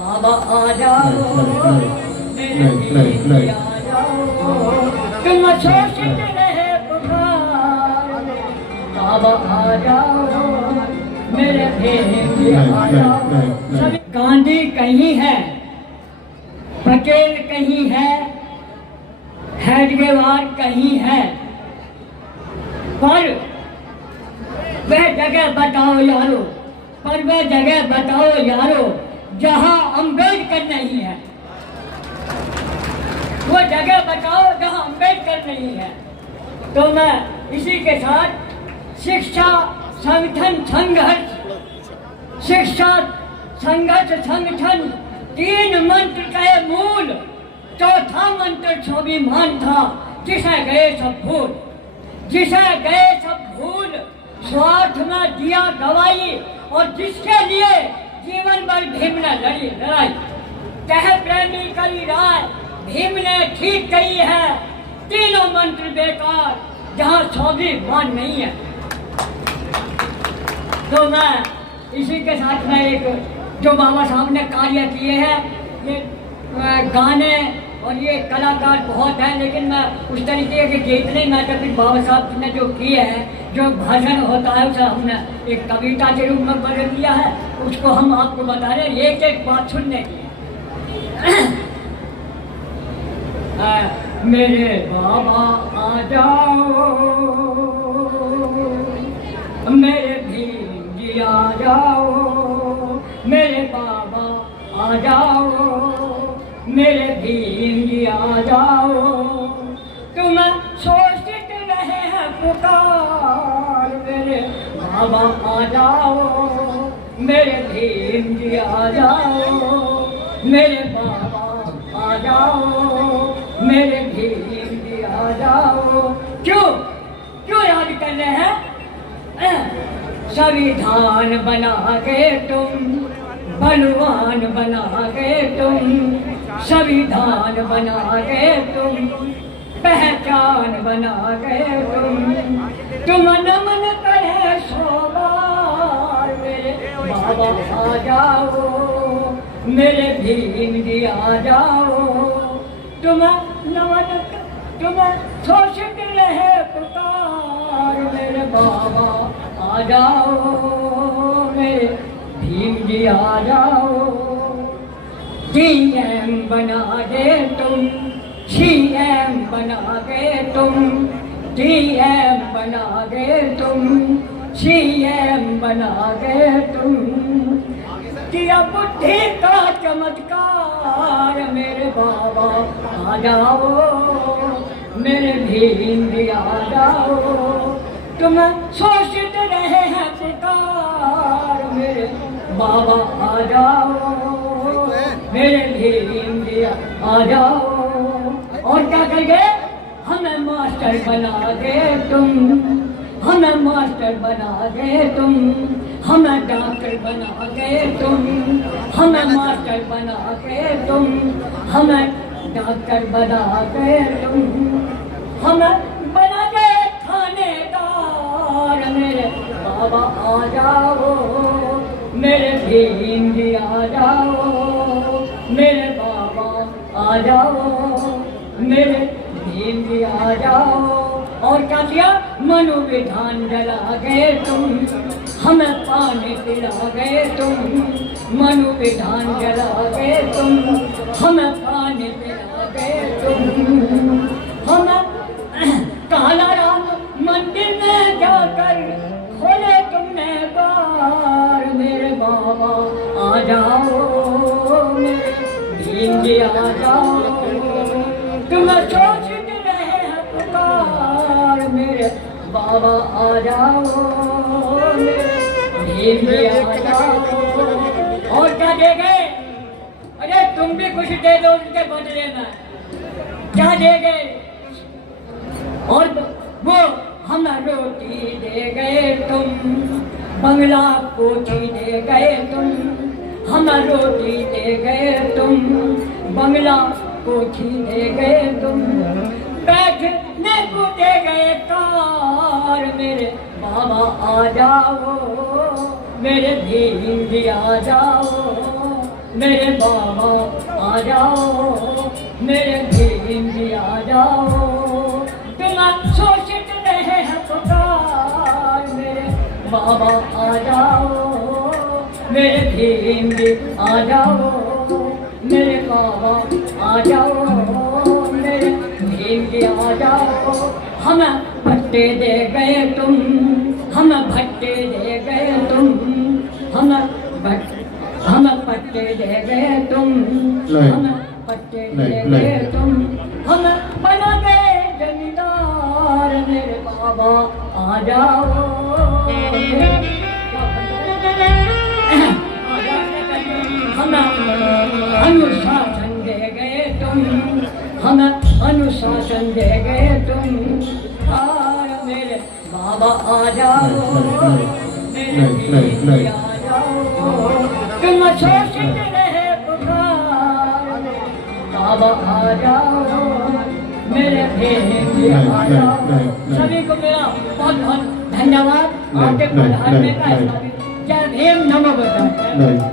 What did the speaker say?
बाबा आ जाओ मेरे भीम आ जाओ तुम शोषित रहे पुकार बाबा आ जाओ मेरे भीम आ जाओ। सभी गांधी कहीं है, पटेल कहीं है, हेडगेवार कहीं है, पर वह जगह बताओ यारो, पर वह जगह बताओ यारो जहां अम्बेडकर नहीं है। वो जगह बताओ जहां अम्बेडकर नहीं है। तो मैं इसी के साथ शिक्षा संगठन संघर्ष, शिक्षा संघर्ष संगठन 3 मंत्र के मूल, चौथा मंत्र स्वाभिमान था जिसे गए सब भूल, जिसे गए सब भूल, स्वार्थ में दिया गवाई और जिसके लिए जीवन भर भीम ने लड़ी लड़ाई। कह प्रेमी करी राय भीम ने ठीक कही है, तीनों मंत्र बेकार जहाँ स्वाभिमान नहीं है। तो मैं इसी के साथ में एक जो बाबा साहब ने कार्य किए हैं, ये गाने और ये कलाकार बहुत हैं, लेकिन मैं उस तरीके के जितने महत्वपूर्ण बाबा साहब ने जो किए हैं, जो भाषण होता है उसे हमने एक कविता के रूप में बदल दिया है, उसको हम आपको बता रहे हैं एक एक बात सुनने की। मेरे बाबा आ जाओ मेरे भीम जी आ जाओ, मेरे बाबा आ जाओ मेरे भीम जी आ जाओ तुम शोषित रहे हैं पुकार मेरे बाबा आ जाओ मेरे भीम जी आ जाओ मेरे बाबा आ जाओ मेरे भीम जी आ जाओ। क्यों क्यों याद कर रहे हैं? संविधान बना के तुम बलवान बना के तुम, संविधान बना के तुम पहचान बना के तुम नमन करे सोबार मेरे बाबा आ जाओ मेरे भीम जी आ जाओ तुम नमन तुम शोषित रहे पुकार मेरे बाबा आ जाओ मेरे भीम जी आ जाओ। डीएम बना दे तुम, सीएम बना दे तुम, डीएम बना दे तुम, सीएम बना दे तुम, किया बुद्धि का चमत्कार मेरे बाबा आ जाओ मेरे भीम जी आ जाओ तुम शोषित रहे हैं पुकार मेरे बाबा आ जाओ मेरे भीम जी आ जाओ। और क्या करेंगे? हमें मास्टर बना दे तुम, हमें मास्टर बना दे तुम, हमें डॉक्टर बना दे तुम, हमें मास्टर बना दे तुम, हमें डॉक्टर बना दे तुम, हमें बना दे थानेदार मेरे बाबा आ जाओ मेरे भीम जी आ जाओ मेरे बाबा आ जाओ मेरे भीम जी आ जाओ। और क्या किया? मनोविधान जला गए तुम, हमें पानी पिला गए तुम, मनोविधान जला गए तुम, हमें पानी पिला गए तुम, हमें काला राम मंदिर में जाकर खोले तुमने बार मेरे बाबा आ जाओ मेरे भीम जी आ जाओ तुम शोषित रहे हैं पुकार मेरे बाबा आ जाओ मेरे भीम जी आ जाओ। और क्या दे गए? अरे तुम भी कुछ दे दो उनके बदले में, क्या दे गए? और वो हमें रोटी दे गए तुम, बंगला कोठी दे गए तुम, हमें रोटी दे गए तुम, बंगला कोठी दे गए तुम, बैठने को दे गए कार मेरे बाबा आ जाओ मेरे भीम जी आ जाओ मेरे बाबा आ जाओ, मेरे भीम जी आ जाओ, बिना शोषित रहे हैं पुकार, मेरे बाबा आ जाओ, मेरे भीम जी आ जाओ, मेरे बाबा आ जाओ, मेरे भीम जी आ जाओ। हम भट्टे दे गए तुम, हम भट्टे दे गए तुम, हम पट्टे दे गए तुम, हम पट्टे दे गए तुम, हम बन गए जमींदार, मेरे बाबा आ जाओ। हम अनुशासन दे गए तुम, हम अनुशासन दे गए तुम, और मेरे बाबा आ जाओ, मेरे भीम आ जाओ, तुम शोषित रहे पुकार, बाबा आ जाओ, मेरे भीम आ जाओ। सभी को मेरा बहुत बहुत धन्यवाद। आपके पधारने का जय भीम, नमो बुद्धाय।